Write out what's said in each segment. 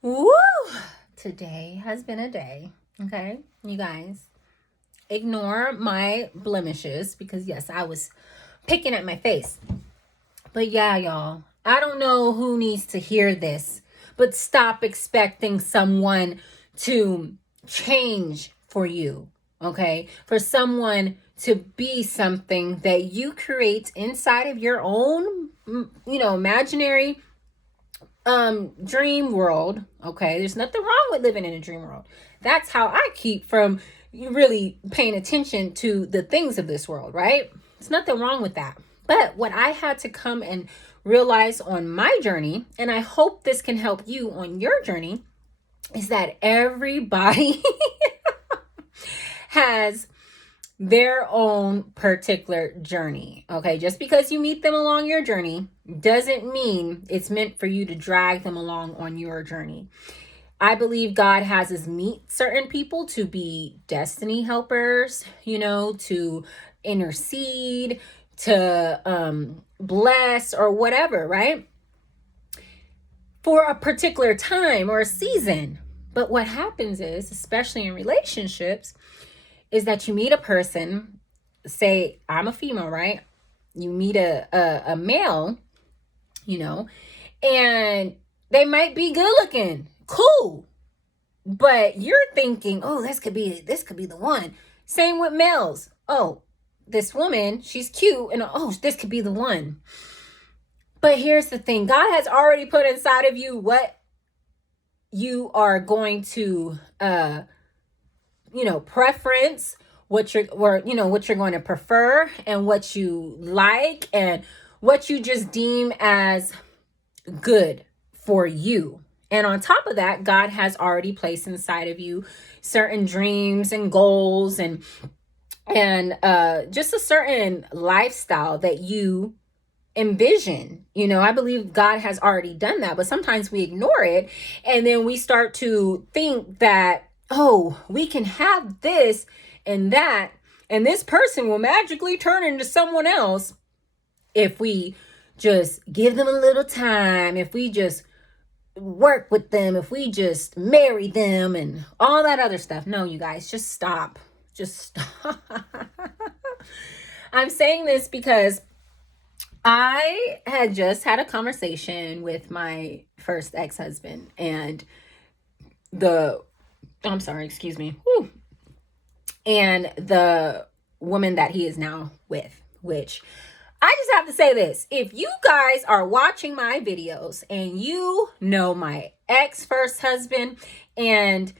Woo! Today has been a day. Okay, you guys, ignore my blemishes because, yes, I was picking at my face. But yeah, y'all, I don't know who needs to hear this, but stop expecting someone to change for you. Okay, for someone to be something that you create inside of your own, imaginary dream world. Okay, there's nothing wrong with living in a dream world. That's how I keep from really paying attention to the things of this world, right? There's nothing wrong with that. But what I had to come and realize on my journey, and I hope this can help you on your journey, is that everybody has their own particular journey. Okay, just because you meet them along your journey doesn't mean it's meant for you to drag them along on your journey. I believe God has us meet certain people to be destiny helpers, to intercede, to bless or whatever, right? For a particular time or a season. But what happens is, especially in relationships, is that you meet a person, say I'm a female, right? You meet a male, and they might be good looking, cool, but you're thinking, oh, this could be the one. Same with males. Oh, this woman, she's cute, and oh, this could be the one. But here's the thing: God has already put inside of you what you are going to preference, what you're going to prefer, and what you like, and what you just deem as good for you. And on top of that, God has already placed inside of you certain dreams and goals, and just a certain lifestyle that you envision. I believe God has already done that, but sometimes we ignore it, and then we start to think that, oh, we can have this and that, and this person will magically turn into someone else if we just give them a little time, if we just work with them, if we just marry them, and all that other stuff. No, you guys, just stop. Just stop. I'm saying this because I had just had a conversation with my first ex-husband, and I'm sorry, excuse me. Whew. And the woman that he is now with, which I just have to say this. If you guys are watching my videos and you know my ex first husband and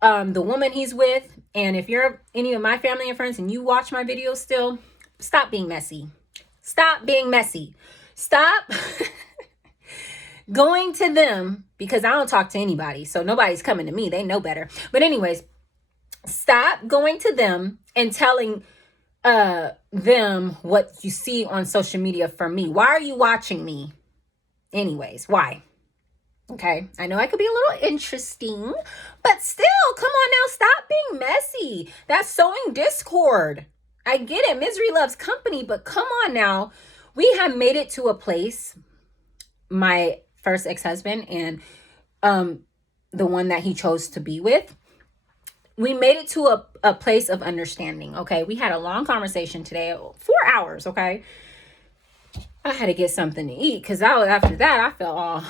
the woman he's with, and if you're any of my family and friends and you watch my videos still, stop being messy. Stop being messy. Stop going to them, because I don't talk to anybody. So nobody's coming to me. They know better. But anyways, stop going to them and telling them what you see on social media from me. Why are you watching me? Anyways, why? Okay, I know I could be a little interesting, but still, come on now, stop being messy. That's sowing discord. I get it, misery loves company, but come on now. We have made it to a place, my first ex-husband and the one that he chose to be with, we made it to a place of understanding. Okay, we had a long conversation today, 4 hours. Okay, I had to get something to eat because after that I felt all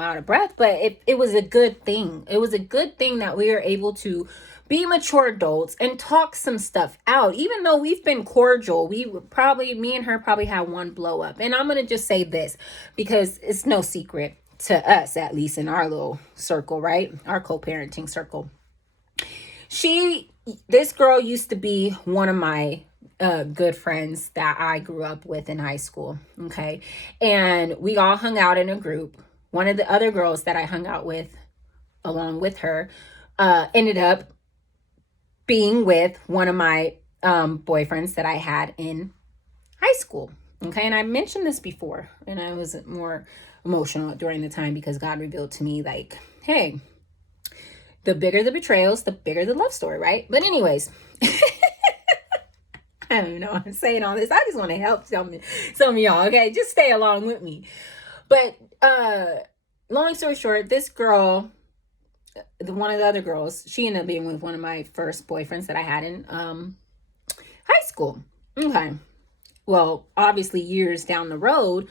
out of breath. But it was a good thing. It was a good thing that we were able to be mature adults and talk some stuff out. Even though we've been cordial, me and her probably had one blow up. And I'm gonna just say this because it's no secret to us, at least in our little circle, right? Our co-parenting circle. This girl used to be one of my good friends that I grew up with in high school. Okay. And we all hung out in a group. One of the other girls that I hung out with, along with her, ended up being with one of my boyfriends that I had in high school. Okay. And I mentioned this before, and I was more emotional during the time because God revealed to me, like, hey, the bigger the betrayals, the bigger the love story, right? But anyways, I don't even know why I'm saying all this. I just want to help some of y'all, okay? Just stay along with me. But long story short, this girl one of the other girls, she ended up being with one of my first boyfriends that I had in high school. Okay. Well, obviously years down the road,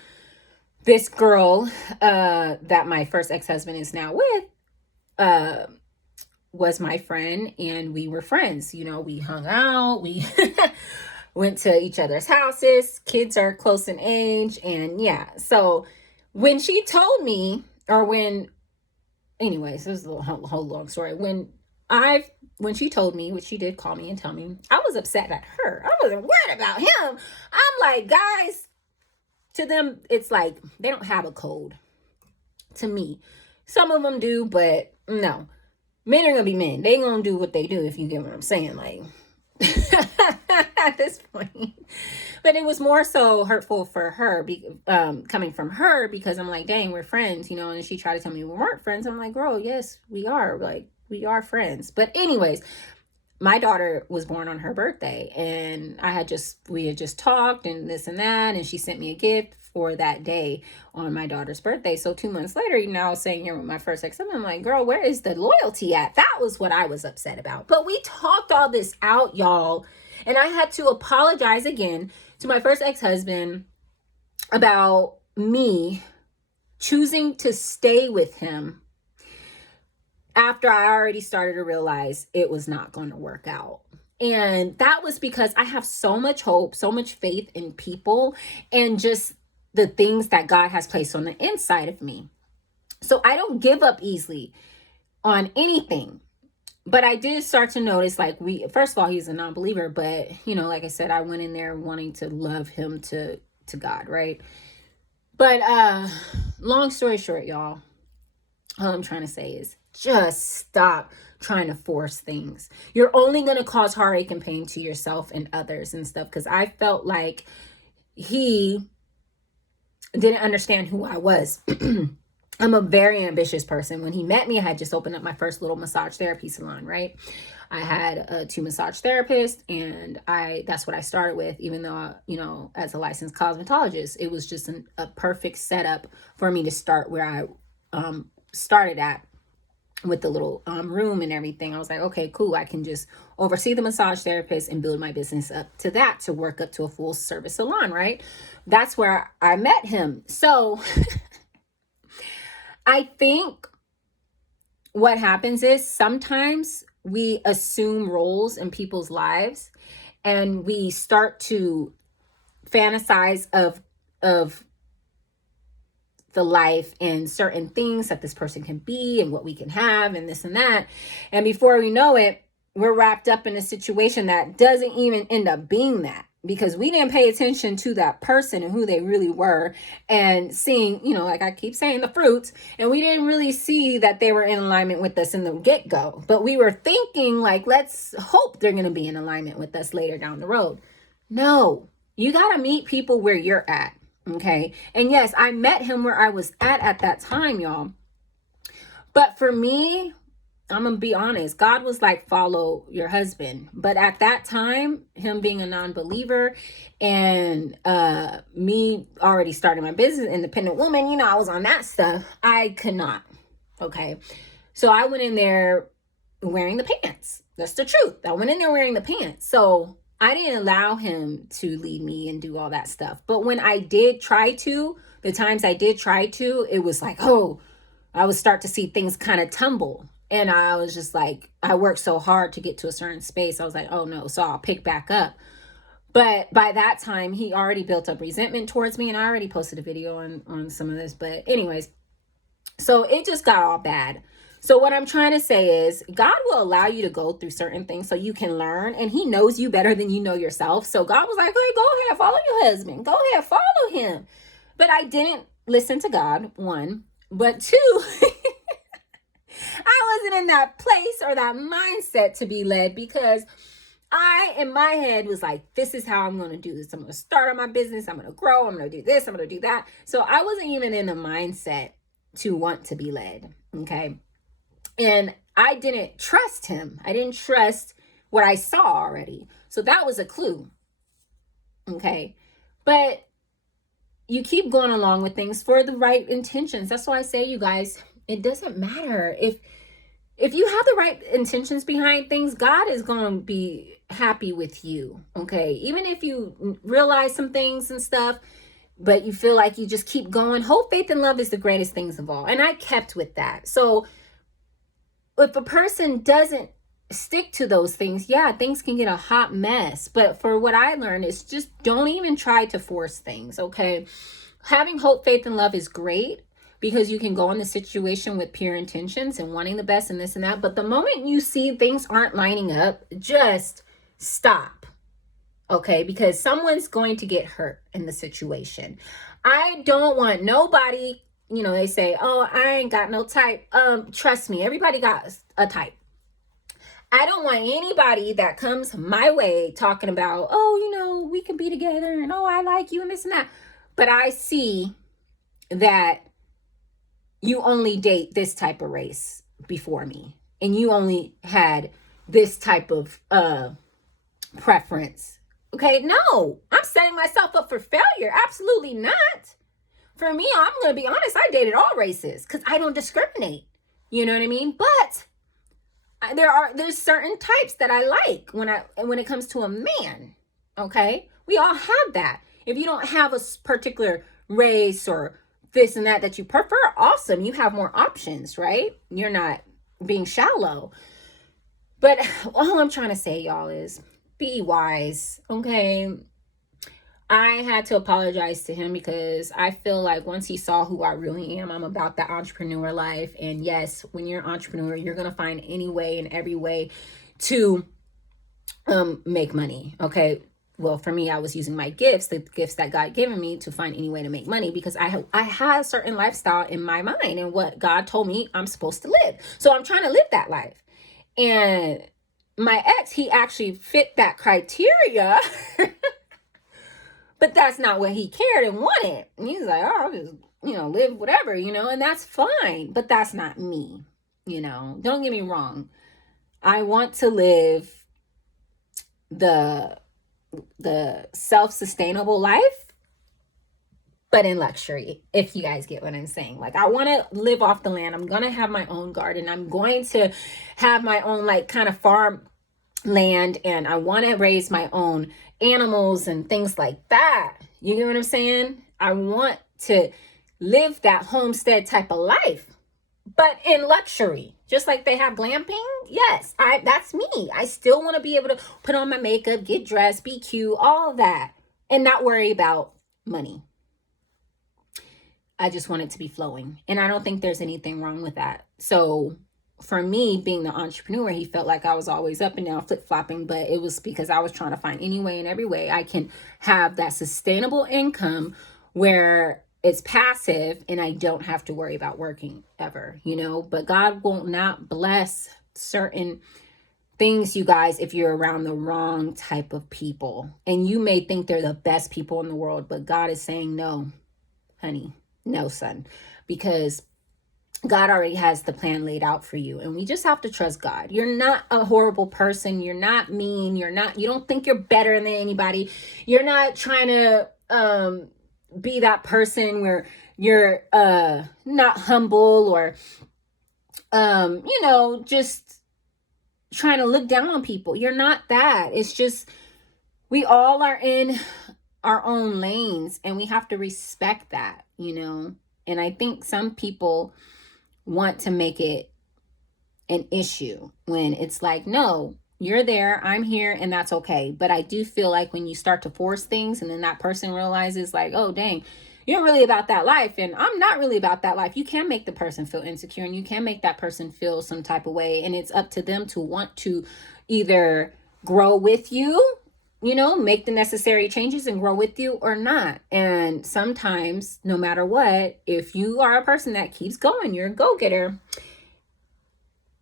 this girl that my first ex-husband is now with was my friend, and we were friends. You know, we hung out, we went to each other's houses. Kids are close in age, and yeah. So when she told me, or when, anyways, this is a whole long story. When she told me, which she did call me and tell me, I was upset at her. I wasn't worried about him. I'm like, guys, to them, it's like they don't have a code. To me, some of them do, but no. Men are gonna be men. They gonna do what they do, if you get what I'm saying. Like, at this point. But it was more so hurtful for her, coming from her, because I'm like, dang, we're friends, you know. And she tried to tell me we weren't friends. I'm like, girl, yes, we are. Like, we are friends. But anyways, my daughter was born on her birthday, and we had just talked and this and that, and she sent me a gift for that day on my daughter's birthday. So 2 months later, you know, I was saying, you're with my first ex. I'm like, girl, where is the loyalty at? That was what I was upset about. But we talked all this out, y'all, and I had to apologize again to my first ex-husband about me choosing to stay with him after I already started to realize it was not going to work out. And that was because I have so much hope, so much faith in people, and just the things that God has placed on the inside of me. So I don't give up easily on anything. But I did start to notice, like, first of all, he's a non-believer, but, you know, like I said, I went in there wanting to love him to God, right? But long story short, y'all, all I'm trying to say is just stop trying to force things. You're only going to cause heartache and pain to yourself and others and stuff, because I felt like he didn't understand who I was. I'm a very ambitious person. When he met me, I had just opened up my first little massage therapy salon, right? I had 2 massage therapists, and that's what I started with, even though, you know, as a licensed cosmetologist, it was just a perfect setup for me to start where I started at, with the little room and everything. I was like, okay, cool. I can just oversee the massage therapist and build my business up to that, to work up to a full service salon, right? That's where I met him. So I think what happens is sometimes we assume roles in people's lives, and we start to fantasize of the life and certain things that this person can be and what we can have and this and that. And before we know it, we're wrapped up in a situation that doesn't even end up being that, because we didn't pay attention to that person and who they really were, and seeing, you know, like I keep saying, the fruits, and we didn't really see that they were in alignment with us in the get-go. But we were thinking, like, let's hope they're going to be in alignment with us later down the road. No, you got to meet people where you're at. Okay. And yes, I met him where I was at that time, y'all. But for me, I'm going to be honest, God was like, follow your husband. But at that time, him being a non-believer, and me already starting my business, independent woman, you know, I was on that stuff. I could not. Okay. So I went in there wearing the pants. That's the truth. I went in there wearing the pants. So I didn't allow him to lead me and do all that stuff. But when I did try to, the times I did try to, it was like, oh, I would start to see things kind of tumble. And I was just like, I worked so hard to get to a certain space. I was like, oh no, so I'll pick back up. But by that time, he already built up resentment towards me. And I already posted a video on some of this. But anyways, so it just got all bad. So what I'm trying to say is, God will allow you to go through certain things so you can learn, and he knows you better than you know yourself. So God was like, hey, go ahead, follow your husband. Go ahead, follow him. But I didn't listen to God, 1. But 2, I wasn't in that place or that mindset to be led, because I, in my head, was like, this is how I'm going to do this. I'm going to start on my business. I'm going to grow. I'm going to do this. I'm going to do that. So I wasn't even in the mindset to want to be led. Okay. And I didn't trust him. I didn't trust what I saw already. So that was a clue. Okay. But you keep going along with things for the right intentions. That's why I say, you guys, it doesn't matter if if you have the right intentions behind things, God is going to be happy with you. Okay. Even if you realize some things and stuff, but you feel like you just keep going, hope, faith, and love is the greatest things of all. And I kept with that. So if a person doesn't stick to those things, yeah, things can get a hot mess. But for what I learned is just don't even try to force things. Okay. Having hope, faith, and love is great, because you can go in the situation with pure intentions and wanting the best and this and that. But the moment you see things aren't lining up, just stop. Okay, because someone's going to get hurt in the situation. I don't want nobody, they say, oh, I ain't got no type. Trust me, everybody got a type. I don't want anybody that comes my way talking about, oh, we can be together and oh, I like you and this and that. But I see that you only date this type of race before me, and you only had this type of preference. Okay, no, I'm setting myself up for failure. Absolutely not. For me, I'm going to be honest, I dated all races because I don't discriminate. You know what I mean? But there's certain types that I like when it comes to a man. Okay, we all have that. If you don't have a particular race or this and that you prefer, awesome, you have more options, right? You're not being shallow. But all I'm trying to say, y'all, is be wise. Okay, I had to apologize to him because I feel like once he saw who I really am, I'm about that entrepreneur life. And yes, when you're an entrepreneur, you're gonna find any way and every way to make money. Okay, well, for me, I was using my gifts, the gifts that God given me, to find any way to make money, because I had a certain lifestyle in my mind and what God told me I'm supposed to live. So I'm trying to live that life. And my ex, he actually fit that criteria, but that's not what he cared and wanted. And he's like, oh, I'll just, live whatever, and that's fine. But that's not me, Don't get me wrong. I want to live the self-sustainable life, but in luxury, if you guys get what I'm saying. Like, I want to live off the land. I'm going to have my own garden. I'm going to have my own kind of farm land, and I want to raise my own animals and things like that. You get what I'm saying? I want to live that homestead type of life, but in luxury. Just like they have glamping. Yes, that's me. I still want to be able to put on my makeup, get dressed, be cute, all that, and not worry about money. I just want it to be flowing. And I don't think there's anything wrong with that. So for me, being the entrepreneur, he felt like I was always up and down, flip-flopping, but it was because I was trying to find any way and every way I can have that sustainable income where it's passive and I don't have to worry about working ever, but God will not bless certain things, you guys, if you're around the wrong type of people. And you may think they're the best people in the world, but God is saying, no, honey, no, son, because God already has the plan laid out for you. And we just have to trust God. You're not a horrible person. You're not mean. You don't think you're better than anybody. You're not trying to, be that person where you're not humble or just trying to look down on people. You're not that. It's just we all are in our own lanes and we have to respect that, and I think some people want to make it an issue when it's like, no, you're there, I'm here, and that's okay. But I do feel like when you start to force things and then that person realizes like, oh, dang, you're really about that life and I'm not really about that life. You can make the person feel insecure and you can make that person feel some type of way. And it's up to them to want to either grow with you, make the necessary changes and grow with you or not. And sometimes, no matter what, if you are a person that keeps going, you're a go-getter,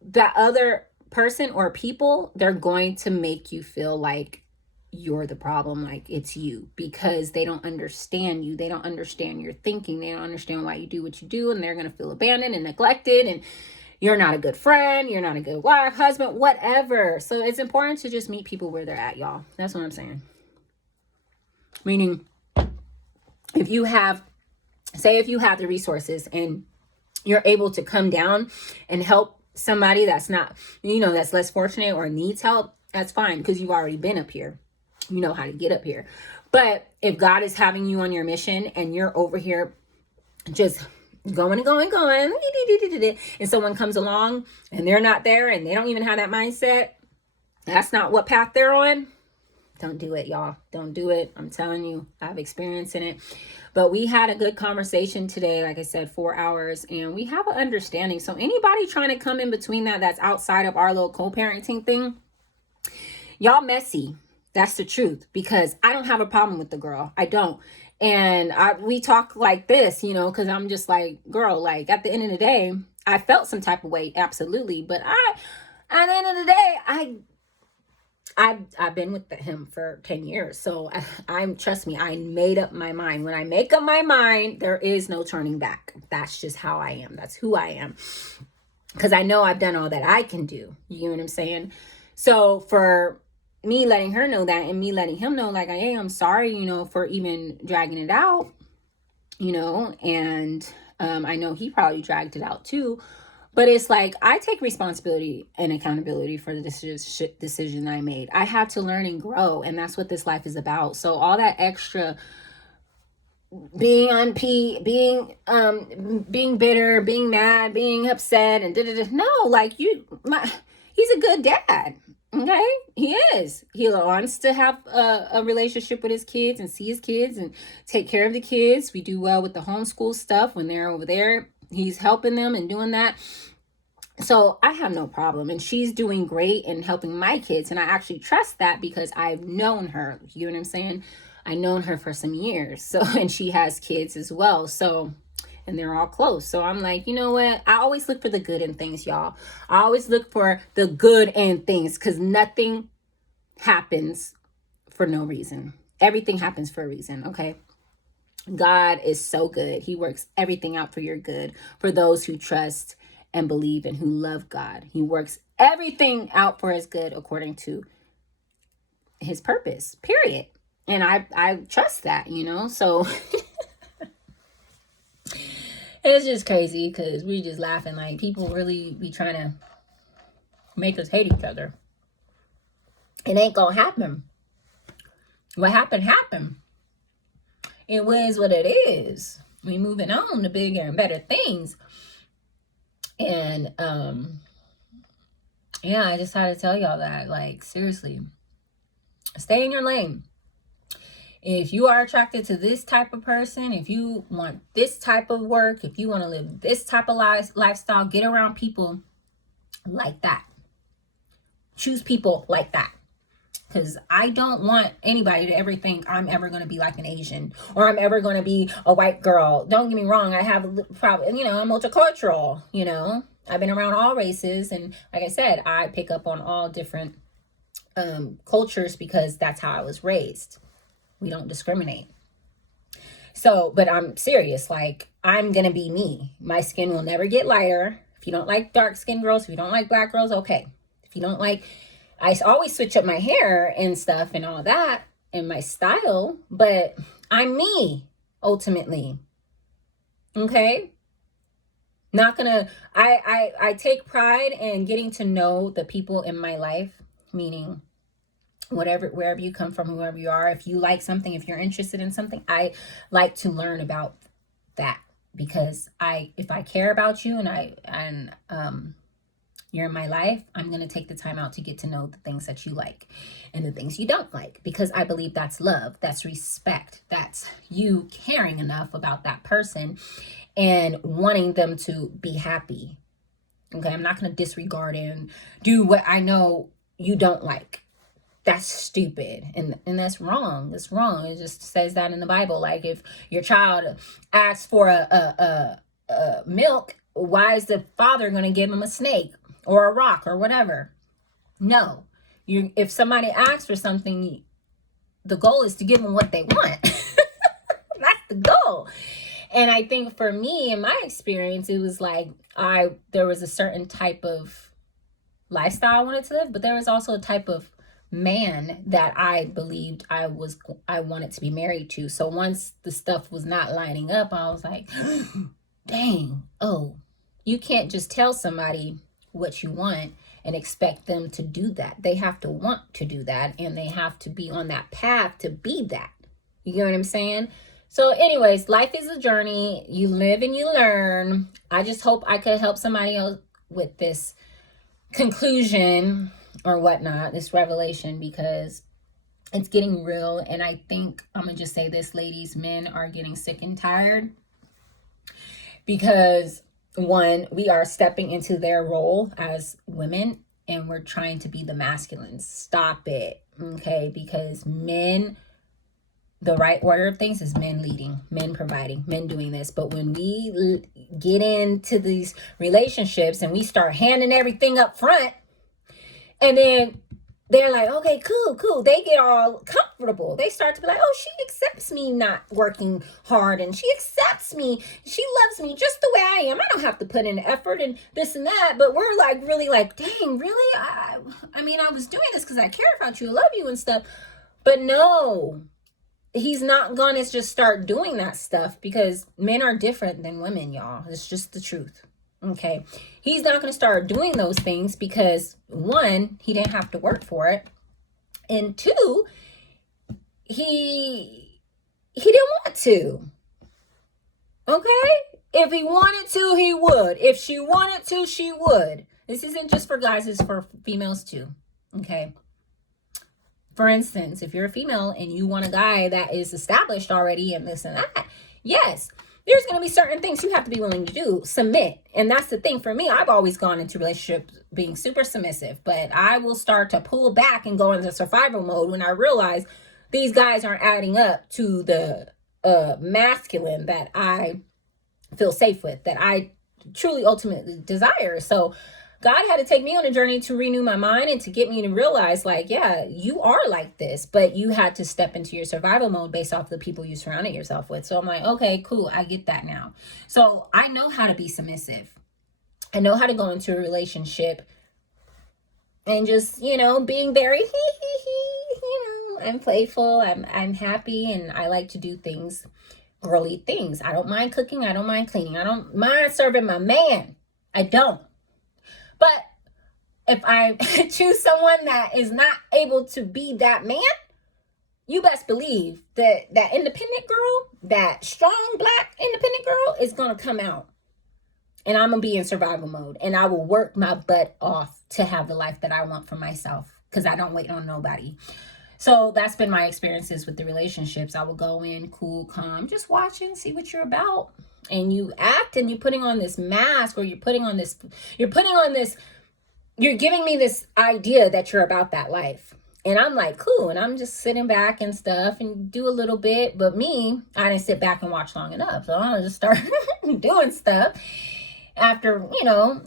that other person or people, they're going to make you feel like you're the problem, like it's you, because they don't understand you. They don't understand your thinking. They don't understand why you do what you do, and they're going to feel abandoned and neglected, and you're not a good friend, you're not a good wife, husband, whatever. So it's important to just meet people where they're at, y'all. That's what I'm saying. Meaning, if you have the resources and you're able to come down and help somebody that's not, that's less fortunate or needs help, that's fine, because you've already been up here. You know how to get up here. But if God is having you on your mission and you're over here just going and going, and someone comes along and they're not there and they don't even have that mindset, that's not what path they're on, don't do it, y'all. Don't do it. I'm telling you, I have experience in it. But we had a good conversation today, like I said, 4 hours, and we have an understanding. So anybody trying to come in between that's outside of our little co-parenting thing, y'all messy. That's the truth, because I don't have a problem with the girl. I don't. And we talk like this, because I'm just like, girl, like at the end of the day, I felt some type of way. Absolutely. But at the end of the day, I've been with him for 10 years. So trust me, I made up my mind. When I make up my mind, there is no turning back. That's just how I am. That's who I am. Because I know I've done all that I can do. You know what I'm saying? So for me letting her know that, and me letting him know, like, hey, I'm sorry, for even dragging it out, and I know he probably dragged it out too. But it's like, I take responsibility and accountability for the decision I made. I had to learn and grow, and that's what this life is about. So all that extra being on being bitter, being mad, being upset, and no, like he's a good dad. Okay, he is. He wants to have a relationship with his kids and see his kids and take care of the kids. We do well with the homeschool stuff when they're over there. He's helping them and doing that. So I have no problem. And she's doing great and helping my kids. And I actually trust that because I've known her. You know what I'm saying? I've known her for some years. So, and she has kids as well. So, and they're all close. So I'm like, you know what? I always look for the good in things, y'all. I always look for the good in things, because nothing happens for no reason. Everything happens for a reason, okay? God is so good. He works everything out for your good, for those who trust and believe and who love God. He works everything out for his good according to his purpose, period. And I trust that, so it's just crazy because we just laughing, like people really be trying to make us hate each other. It ain't gonna happen. What happened. It is what it is. We moving on to bigger and better things. And yeah, I just had to tell y'all that, like, seriously, stay in your lane. If you are attracted to this type of person, if you want this type of work, if you want to live this type of lifestyle, get around people like that. Choose people like that. Because I don't want anybody to ever think I'm ever going to be like an Asian or I'm ever going to be a white girl. Don't get me wrong. I have probably, I'm multicultural, I've been around all races. And like I said, I pick up on all different cultures because that's how I was raised. We don't discriminate. So, but I'm serious. Like, I'm going to be me. My skin will never get lighter. If you don't like dark skinned girls, if you don't like black girls, okay. If you don't like, I always switch up my hair and stuff and all that and my style, but I'm me ultimately. Okay. Not gonna, I take pride in getting to know the people in my life, meaning wherever you come from, whoever you are. If you like something, if you're interested in something, I like to learn about that, because if I care about you and you're in my life, I'm going to take the time out to get to know the things that you like and the things you don't like, because I believe that's love, that's respect, that's you caring enough about that person and wanting them to be happy. Okay, I'm not going to disregard and do what I know you don't like. That's stupid and that's wrong. That's wrong. It just says that in the Bible. Like, if your child asks for a milk, why is the father going to give him a snake or a rock or whatever? No. If somebody asks for something, the goal is to give them what they want. That's the goal. And I think for me, in my experience, it was like there was a certain type of lifestyle I wanted to live, but there was also a type of man that I believed I wanted to be married to. So once the stuff was not lining up, I was like, dang, you can't just tell somebody what you want and expect them to do that. They have to want to do that, and they have to be on that path to be that. You get what I'm saying? So anyways, life is a journey. You live and you learn. I just hope I could help somebody else with this conclusion or whatnot, this revelation, because it's getting real. And I think I'm gonna just say this, ladies, men are getting sick and tired because, one, we are stepping into their role as women and we're trying to be the masculines. Stop it. Okay? Because men, the right order of things is men leading, men providing, men doing this. But when we get into these relationships and we start handing everything up front, and then they're like, okay, cool. They get all comfortable. They start to be like, oh, she accepts me not working hard, and she accepts me. She loves me just the way I am. I don't have to put in effort and this and that. But we're like, really like, dang, really? I mean, I was doing this because I care about you, love you and stuff. But no, he's not going to just start doing that stuff, because men are different than women, y'all. It's just the truth. Okay, he's not going to start doing those things because, one, he didn't have to work for it, and two, he didn't want to. Okay, if he wanted to, he would. If she wanted to, she would. This isn't just for guys, it's for females too. Okay, for instance, if you're a female and you want a guy that is established already and this and that, yes, there's going to be certain things you have to be willing to do. Submit. And that's the thing for me. I've always gone into relationships being super submissive, but I will start to pull back and go into survival mode when I realize these guys aren't adding up to the masculine that I feel safe with, that I truly ultimately desire. So God had to take me on a journey to renew my mind and to get me to realize, like, yeah, you are like this, but you had to step into your survival mode based off the people you surrounded yourself with. So I'm like, okay, cool. I get that now. So I know how to be submissive. I know how to go into a relationship and just, being very, I'm playful. I'm happy, and I like to do things, girly things. I don't mind cooking. I don't mind cleaning. I don't mind serving my man. I don't. But if I choose someone that is not able to be that man, you best believe that that independent girl, that strong Black independent girl, is going to come out. And I'm going to be in survival mode. And I will work my butt off to have the life that I want for myself, because I don't wait on nobody. So that's been my experiences with the relationships. I will go in cool, calm, just watching, see what you're about. And you act, and you're putting on this mask, or you're giving me this idea that you're about that life. And I'm like, cool. And I'm just sitting back and stuff and do a little bit. But me, I didn't sit back and watch long enough. So I'll just start doing stuff after,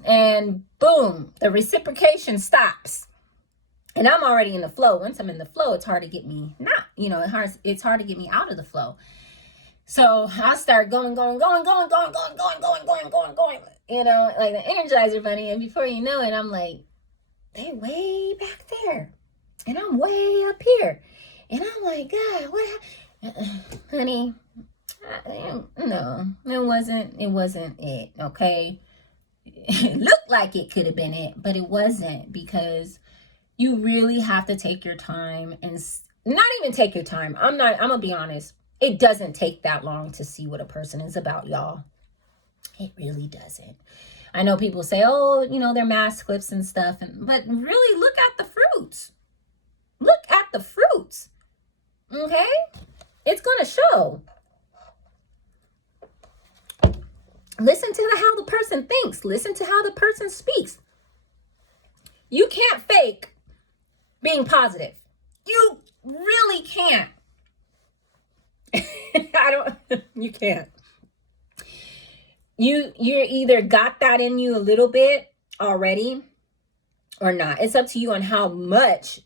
and boom, the reciprocation stops. And I'm already in the flow. Once I'm in the flow, it's hard to get me it's hard to get me out of the flow. So I start going, like the Energizer Bunny. And before you know it, I'm like, they way back there. And I'm way up here. And I'm like, God, what? Honey, no, it wasn't it, okay? It looked like it could have been it, but it wasn't, because you really have to take your time, and not even take your time. I'm gonna be honest. It doesn't take that long to see what a person is about, y'all. It really doesn't. I know people say, oh, they're mask clips and stuff, but really look at the fruits. Look at the fruits. Okay? It's going to show. Listen to how the person thinks. Listen to how the person speaks. You can't fake being positive. You really can't. You can't. You're either got that in you a little bit already or not. It's up to you on how much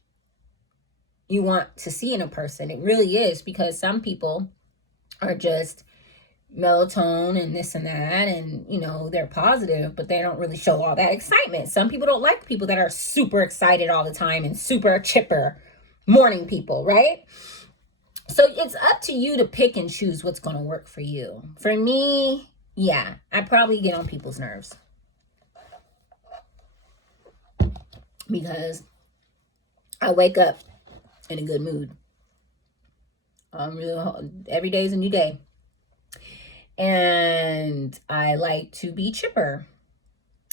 you want to see in a person. It really is, because some people are just melatonin and this and that, and they're positive, but they don't really show all that excitement. Some people don't like people that are super excited all the time and super chipper morning people, right? So it's up to you to pick and choose what's going to work for you. For me, yeah, I probably get on people's nerves. because I wake up in a good mood. Every day is a new day. And I like to be chipper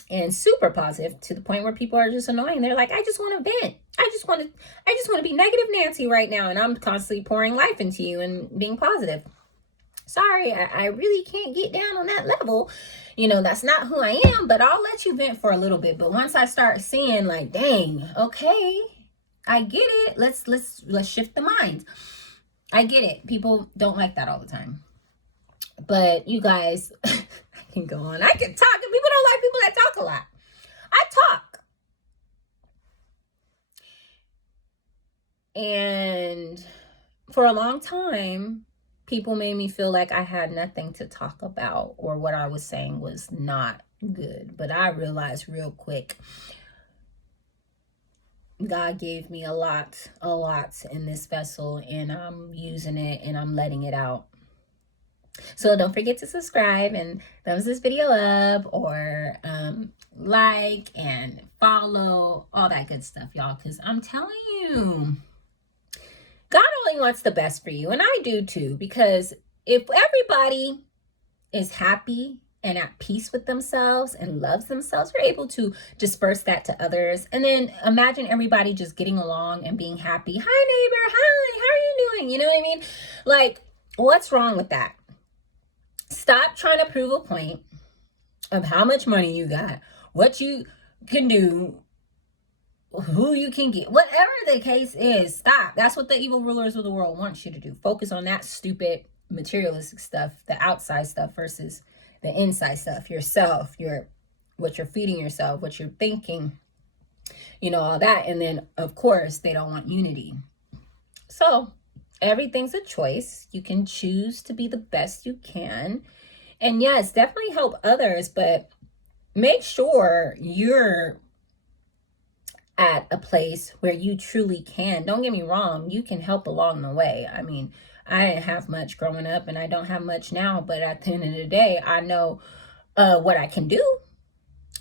and super positive, to the point where people are just annoying. They're like, I just want to vent. I just want to be negative Nancy right now. And I'm constantly pouring life into you and being positive. Sorry, I really can't get down on that level. That's not who I am, but I'll let you vent for a little bit. But once I start seeing like, dang, okay, I get it. Let's shift the minds. I get it. People don't like that all the time. But you guys, I can go on. I can talk. And people don't like people that talk a lot. I talk. And for a long time, people made me feel like I had nothing to talk about, or what I was saying was not good. But I realized real quick, God gave me a lot in this vessel, and I'm using it and I'm letting it out. So don't forget to subscribe and thumbs this video up, or like and follow, all that good stuff, y'all. Because I'm telling you, God only wants the best for you. And I do too. Because if everybody is happy and at peace with themselves and loves themselves, we're able to disperse that to others. And then imagine everybody just getting along and being happy. Hi, neighbor. Hi, how are you doing? You know what I mean? Like, what's wrong with that? Stop trying to prove a point of how much money you got, what you can do, who you can get, whatever the case is. Stop. That's what the evil rulers of the world want you to do. Focus on that stupid materialistic stuff, the outside stuff, versus the inside stuff, yourself, what you're feeding yourself, what you're thinking, all that. And then of course they don't want unity. So everything's a choice. You can choose to be the best you can. And yes, definitely help others, but make sure you're at a place where you truly can. Don't get me wrong, you can help along the way. I mean, I didn't have much growing up, and I don't have much now, but at the end of the day, I know what I can do.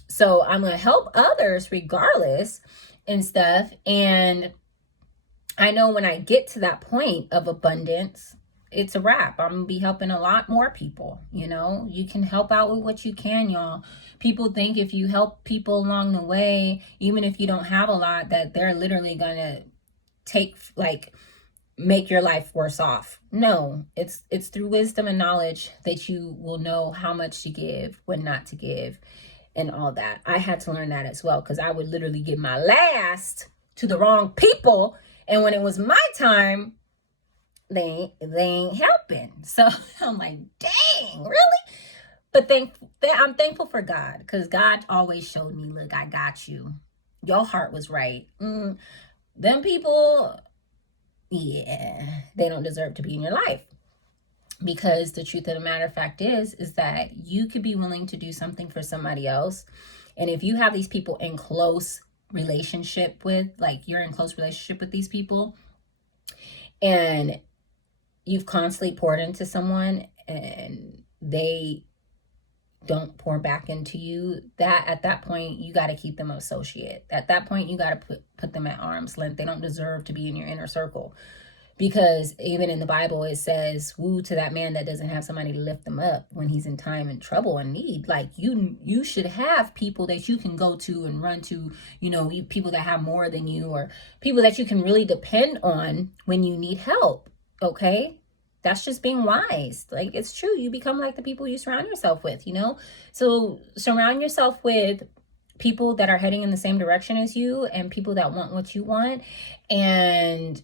So I'm going to help others regardless and stuff. And I know when I get to that point of abundance, it's a wrap. I'm going to be helping a lot more people. You can help out with what you can, y'all. People think if you help people along the way, even if you don't have a lot, that they're literally going to make your life worse off. No, it's through wisdom and knowledge that you will know how much to give, when not to give, and all that. I had to learn that as well, because I would literally give my last to the wrong people. And when it was my time, they ain't helping. So I'm like, dang, really? But I'm thankful for God, because God always showed me, look, I got you. Your heart was right. Them people, yeah, they don't deserve to be in your life. Because the truth of the matter of fact is that you could be willing to do something for somebody else. And if you have these people in close relationship with, like you're in close relationship with these people, and you've constantly poured into someone and they don't pour back into you, that at that point you got to keep them an associate. At that point you got to put them at arm's length. They don't deserve to be in your inner circle, because even in the Bible it says, woe to that man that doesn't have somebody to lift them up when he's in time and trouble and need. Like you should have people that you can go to and run to, people that have more than you, or people that you can really depend on when you need help. Okay, that's just being wise. Like, it's true. You become like the people you surround yourself with, so surround yourself with people that are heading in the same direction as you, and people that want what you want. And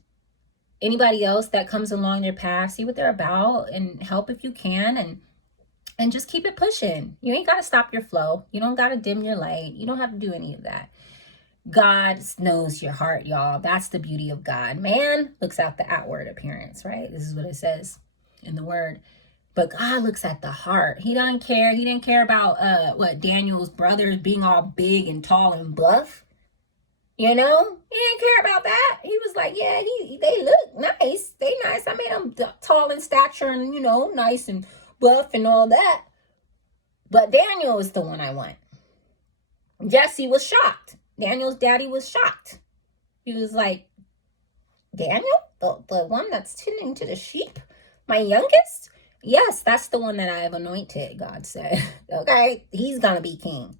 anybody else that comes along your path, see what they're about and help if you can, and just keep it pushing. You ain't got to stop your flow. You don't got to dim your light. You don't have to do any of that. God knows your heart, y'all. That's the beauty of God. Man looks at the outward appearance, right? This is what it says in the word. But God looks at the heart. He doesn't care. He didn't care about Daniel's brothers being all big and tall and buff. He didn't care about that. He was like, yeah, they look nice. They nice. I made them tall in stature and, nice and buff and all that. But Daniel is the one I want. Jesse was shocked. Daniel's daddy was shocked. He was like, Daniel, the one that's tending to the sheep, my youngest? Yes, that's the one that I have anointed, God said. Okay, he's gonna be king.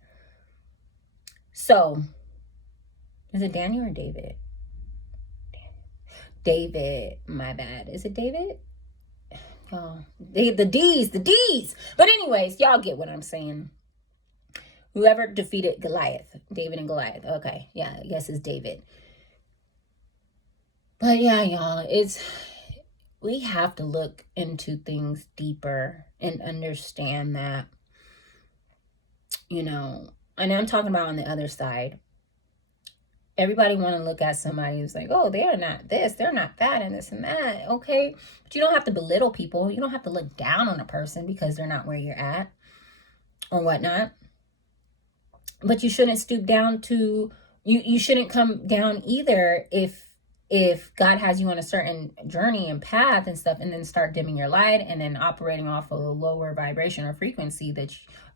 So, is it Daniel or David? David, my bad. Is it David? Oh, the D's. But anyways, y'all get what I'm saying. Whoever defeated Goliath, David and Goliath. Okay, yeah, I guess it's David. But yeah, y'all, we have to look into things deeper and understand that, and I'm talking about on the other side. Everybody want to look at somebody who's like, oh, they're not this, they're not that, and this and that. Okay, but you don't have to belittle people. You don't have to look down on a person because they're not where you're at or whatnot. But you shouldn't stoop down to, you shouldn't come down either if God has you on a certain journey and path and stuff, and then start dimming your light and then operating off of a lower vibration or frequency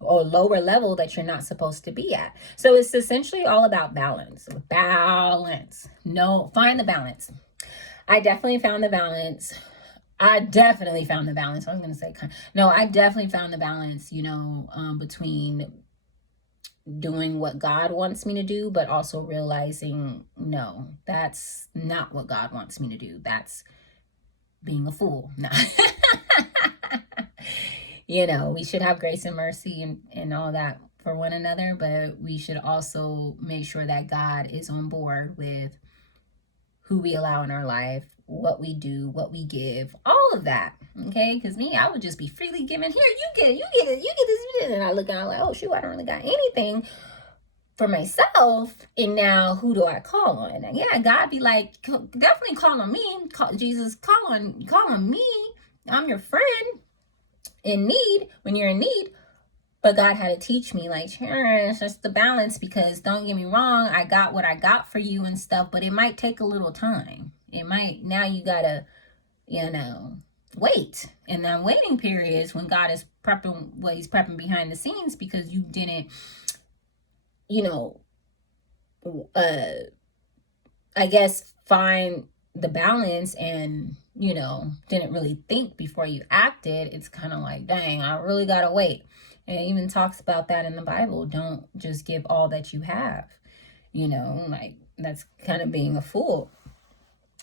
or lower level that you're not supposed to be at. So it's essentially all about balance. Find the balance. I definitely found the balance. I definitely found the balance between doing what God wants me to do, but also realizing, no, that's not what God wants me to do. That's being a fool. No. We should have grace and mercy and all that for one another, but we should also make sure that God is on board with who we allow in our life, what we do, what we give, all of that. Okay, because I would just be freely giving. Here, you get this, and I look out like, oh shoot, I don't really got anything for myself. And now who do I call on? And yeah, God be like, definitely call on me. Jesus, call on me. I'm your friend in need when you're in need. But God had to teach me, like, it's just the balance, because don't get me wrong, I got what I got for you and stuff, but it might take a little time. Now you gotta, wait. And that waiting period is when God is prepping what he's prepping behind the scenes, because you didn't, I guess find the balance and, didn't really think before you acted. It's kind of like, dang, I really gotta wait. And it even talks about that in the Bible. Don't just give all that you have, like that's kind of being a fool.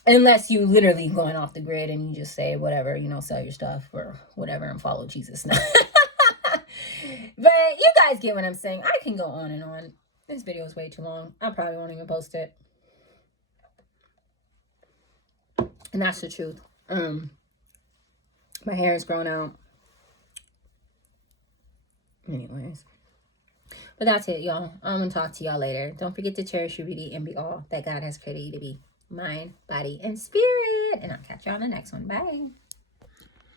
Unless you literally going off the grid and you just say whatever, sell your stuff or whatever and follow Jesus. But you guys get what I'm saying. I can go on and on. This video is way too long. I probably won't even post it. And that's the truth. My hair is grown out. Anyways. But that's it, y'all. I'm going to talk to y'all later. Don't forget to cherish your beauty and be all that God has created you to be. Mind, body, and spirit. And I'll catch y'all on the next one. Bye.